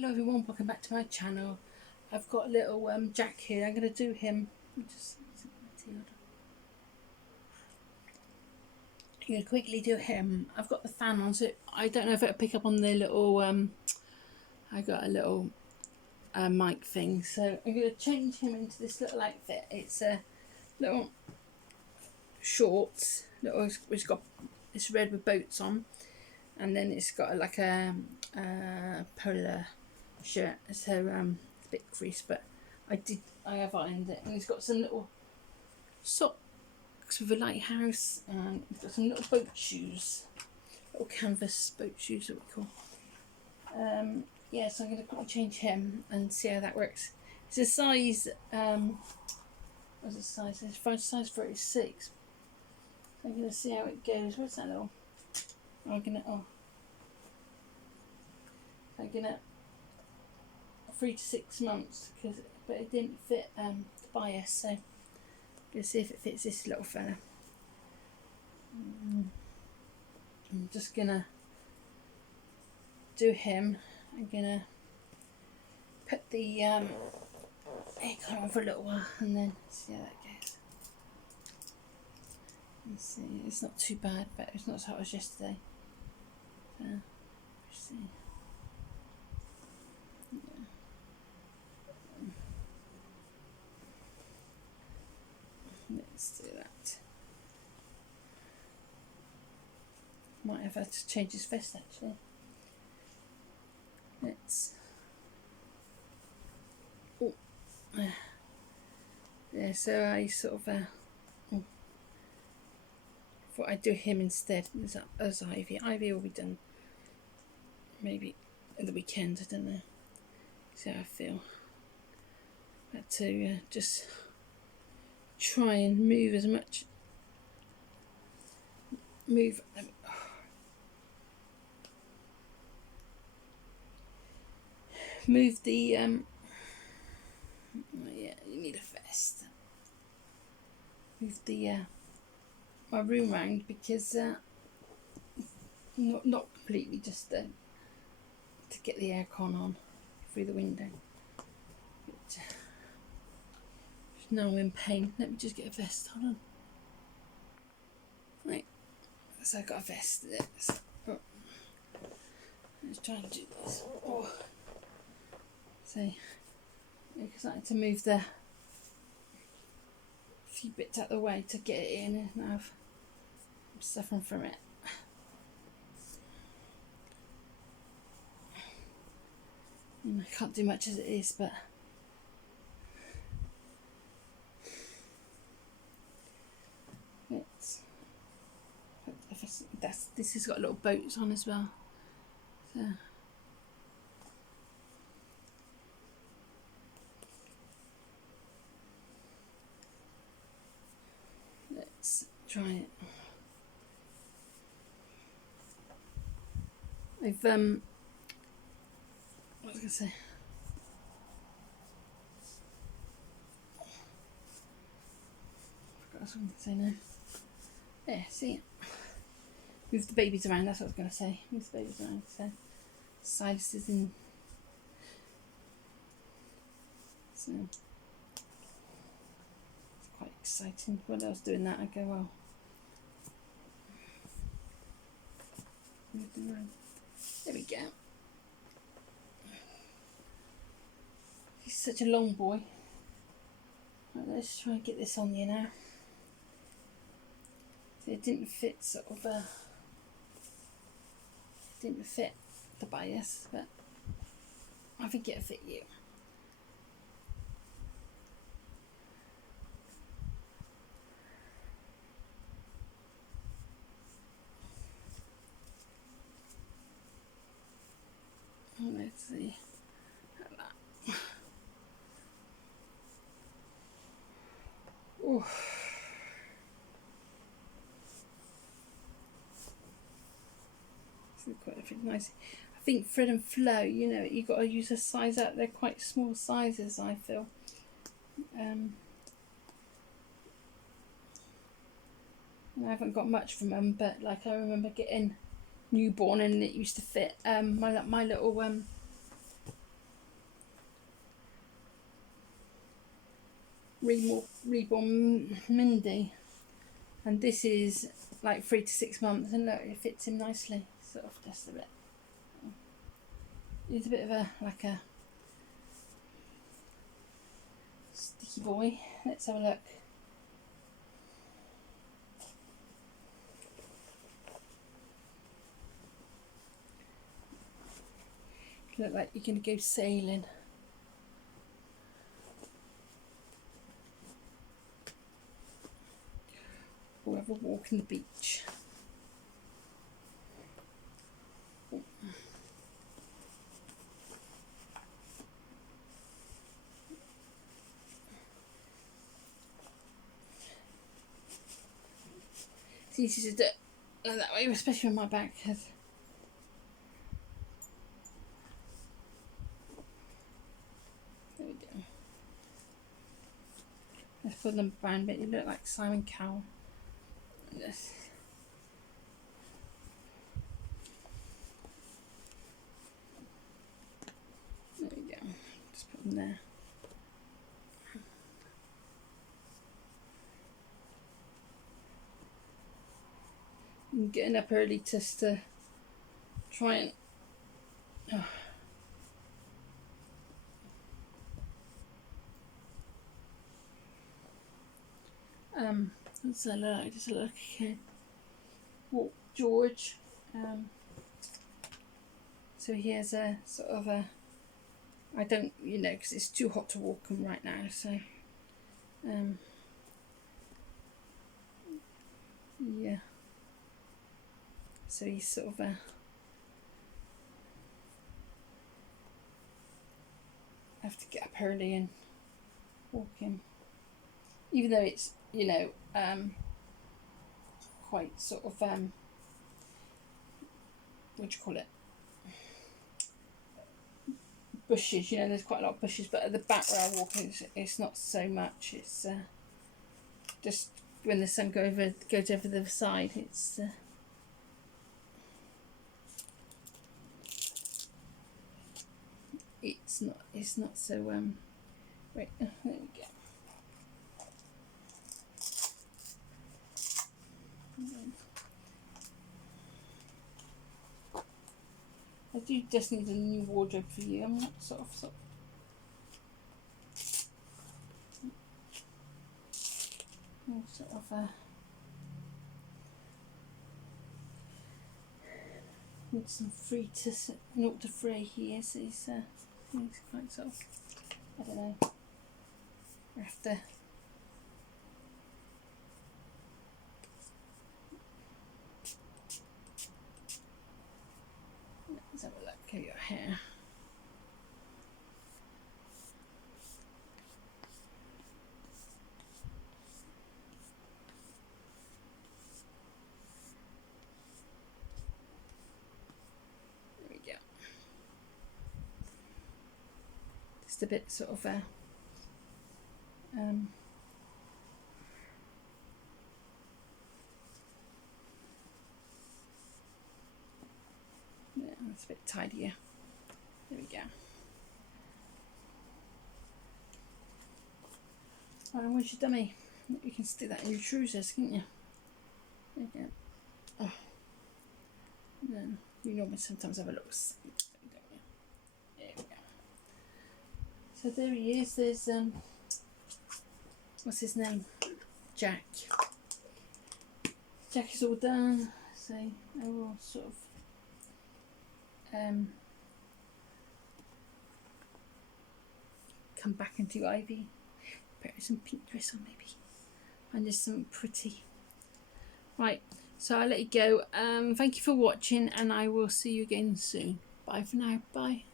Hello everyone, welcome back to my channel. I've got a little Jack here. I'm going to do him. I'm going to quickly do him. I've got the fan on, so I don't know if it'll pick up on the little. I got a little mic thing, so I'm going to change him into this little outfit. It's a little shorts. It's got it's red with boats on, and then it's got like a polar shirt. So it's a bit creased, but I have ironed it, and it's got some little socks with a lighthouse, and it's got some little boat shoes, little canvas boat shoes that we call. Yeah, so I'm going to quickly change him and see how that works. It's a size, what's the size? It's size 36. So I'm going to see how it goes. What's that little? I'm going to 3 to 6 months, but it didn't fit the bias, so we'll see if it fits this little fella. I'm just gonna do him. I'm gonna put the aircon on for a little while and then see how that goes. Let's see, it's not too bad, but it's not as hot as yesterday. So, let's see. Let's do that. Might have had to change his vest actually. Let's. Oh. Yeah, so I sort of thought I'd do him instead as Ivy. Ivy will be done maybe at the weekend, I don't know. See how I feel. But to just try and move as much. Move the yeah, you need a vest. Move the my room round because not completely, just to get the aircon on through the window. Now I'm in pain. Let me just get a vest. Hold on. Right, so I got a vest. Let's try and do this. Oh. So, because I had to move the few bits out of the way to get it in, and now I'm suffering from it. And I can't do much as it is, but this has got little boats on as well. So. Let's try it. I've what was I gonna say? I forgot what I was going to say now. Yeah, see, move the babies around. That's what I was going to say. Move the babies around. So Silas is in. So it's quite exciting. When I was doing that, I go, well, move them around. There we go. He's such a long boy. Right, let's try and get this on you now. So it didn't fit didn't fit the bias, but I think it'll fit you. Let's see. Oh. This is quite nice. I think Fred and Flo, you got to use a size up. They're quite small sizes, I feel. I haven't got much from them, but like I remember getting newborn and it used to fit my little Reborn Mindy, and this is like 3 to 6 months, and look, it fits him nicely. Sort of just a bit. He's a bit of a sticky boy. Let's have a look. Look like you're going to go sailing. Or have a walk on the beach. It's easy to do it that way, especially when my back has. There we go. Let's put them around a bit. You look like Simon Cowell. Yes. There we go. Just put them there. I'm getting up early just to try and. Let's have a look. Just a look again. Walk George. So he has a sort of a. I don't, because it's too hot to walk him right now. So, yeah. So he's sort of a. I have to get up early and walk him, even though it's quite sort of what do you call it? Bushes. There's quite a lot of bushes, but at the back where I walk, it's not so much. It's just when the sun goes over the side, it's. It's not so right, there we go. I do just need a new wardrobe for you. I'm not sort of need some free to not to fray here. So he's quite sort of, I don't know. I have to. Let's have a look at your hair. There we go. Just a bit sort of yeah, that's a bit tidier. There we go. Right, where's your dummy? You can stick that in your trousers, can't you? There you go. Oh. Then you normally sometimes have a look, don't you? There we go. So there he is. There's what's his name? Jack. Jack is all done. So I will sort of come back and do Ivy. Put some pink dress on maybe. And just some pretty. Right, so I'll let you go. Thank you for watching, and I will see you again soon. Bye for now. Bye.